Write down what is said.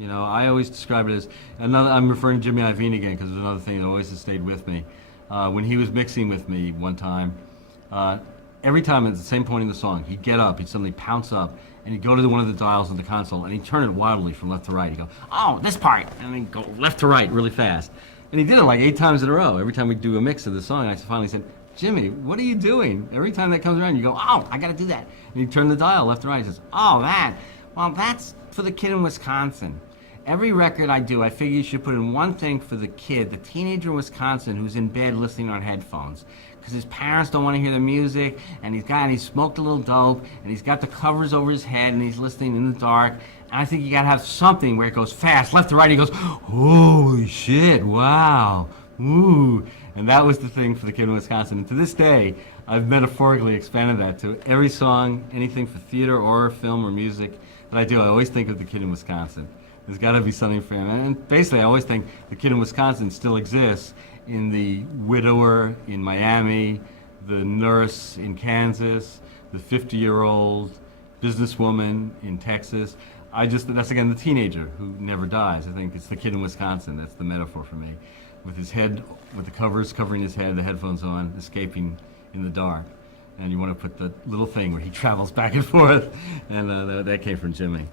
You know, I always describe it as another. I'm referring to Jimmy Iovine again because it's another thing that always has stayed with me. When he was mixing with me one time, uh, every time at the same point in the song, he'd get up, he'd suddenly pounce up, and he'd go to one of the dials on the console, and he'd turn it wildly from left to right. He'd go, "Oh, this part," and then go left to right really fast. And he did it like 8 times in a row. Every time we'd do a mix of the song, I finally said, "Jimmy, what are you doing?" Every time that comes around, you go, "Oh, I got to do that." And he'd turn the dial left to right. He says, "Oh, that. Well, that's for the kid in Wisconsin. Every record I do, I figure you should put in one thing for the kid, the teenager in Wisconsin who's in bed listening on headphones. Because his parents don't want to hear the music, and he's smoked a little dope, and he's got the covers over his head, and he's listening in the dark. And I think you got to have something where it goes fast, left to right. He goes, holy shit, wow, ooh." And that was the thing for the kid in Wisconsin. And to this day, I've metaphorically expanded that to every song, anything for theater or film or music that I do. I always think of the kid in Wisconsin. There's got to be something for him. And basically, I always think the kid in Wisconsin still exists in the widower in Miami, the nurse in Kansas, the 50-year-old businesswoman in Texas. That's again the teenager who never dies. I think it's the kid in Wisconsin. That's the metaphor for me. With his head, with the covers covering his head, the headphones on, escaping in the dark. And you want to put the little thing where he travels back and forth. And that came from Jimmy.